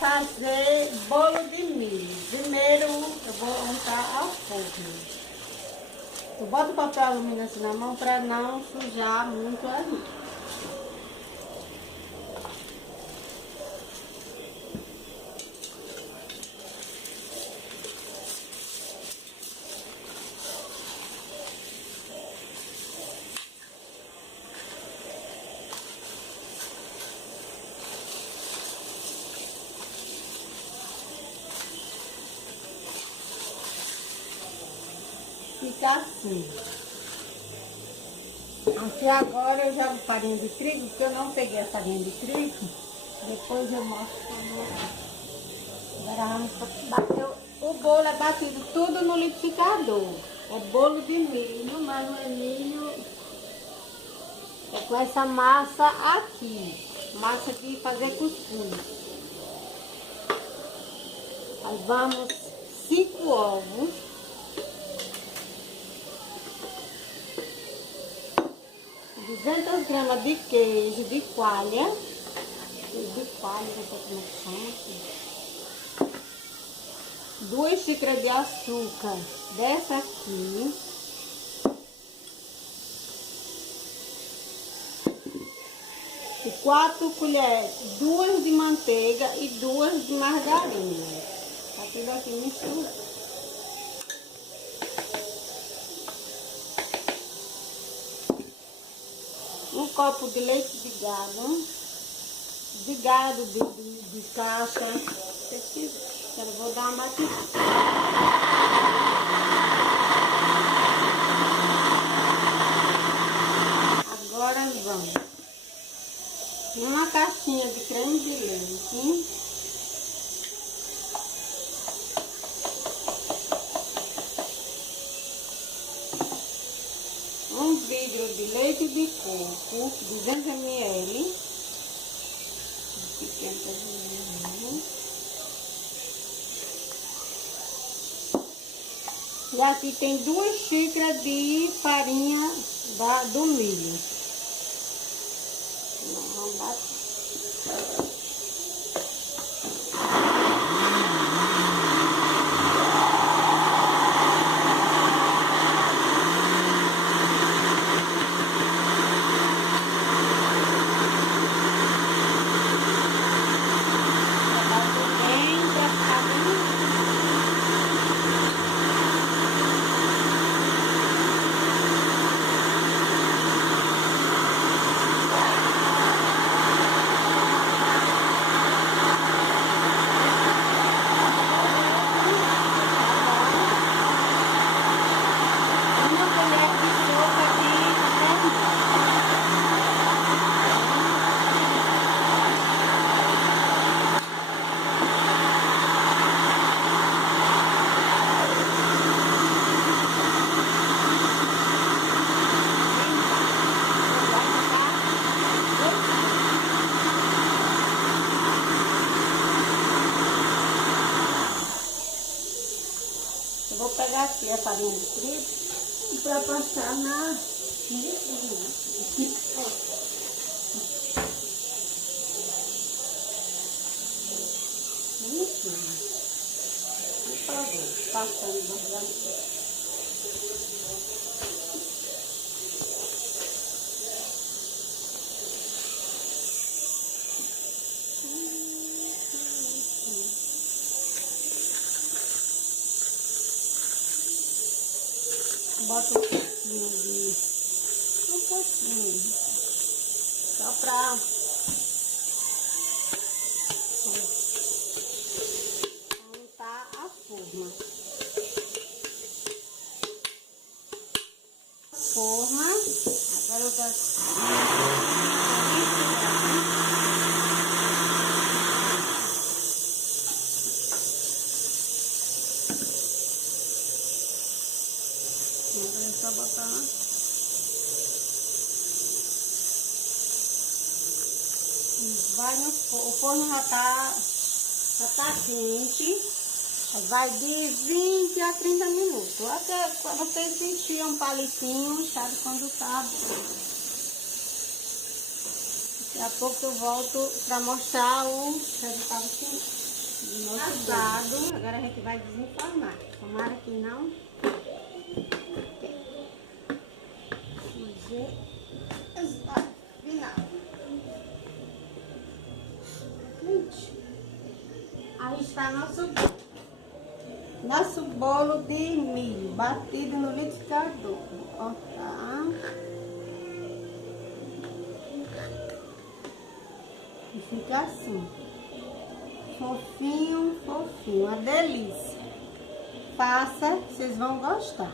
fazer bolo de milho. Primeiro eu vou untar ao forno. Eu boto o papel alumínio assim na mão para não sujar muito a mão. Fica assim. Aqui agora eu jogo farinha de trigo, porque eu não peguei a farinha de trigo. Depois eu mostro pra agora vamos bater. O bolo é batido tudo no liquidificador. É bolo de milho, mas não é milho. É com essa massa aqui. Massa de fazer cuscuz. Aí vamos 5 ovos. 200 gramas de queijo de coalha. Queijo de coalha, não sei como é que chama. 2 xícaras de açúcar dessa aqui. E 4 colheres, 2 de manteiga e 2 de margarina. Tá tudo aqui misturado. Um copo de leite de gado de caixa. Eu vou dar uma batida. Agora vamos. Uma caixinha de creme de leite. Um vidro de leite de coco, 200 ml. 50 ml. E aqui tem 2 xícaras de farinha do milho. Vamos bater. Vou pegar aqui a farinha de trigo para passar na... Por favor, passando bastante. Bota um pouquinho, só pra untar a forma. Agora eu vou... Agora é só botar. Vai no forno. O forno já tá quente. Vai de 20 a 30 minutos. Até vocês sentir um palitinho, sabe, quando tá. Daqui a pouco eu volto para mostrar o resultado final. assado. Agora a gente vai desenformar. Tomara que não. Final. Aí está nosso bolo de milho batido no liquidificador. Vou cortar. E fica assim. Fofinho, fofinho. Uma delícia. Faça, vocês vão gostar.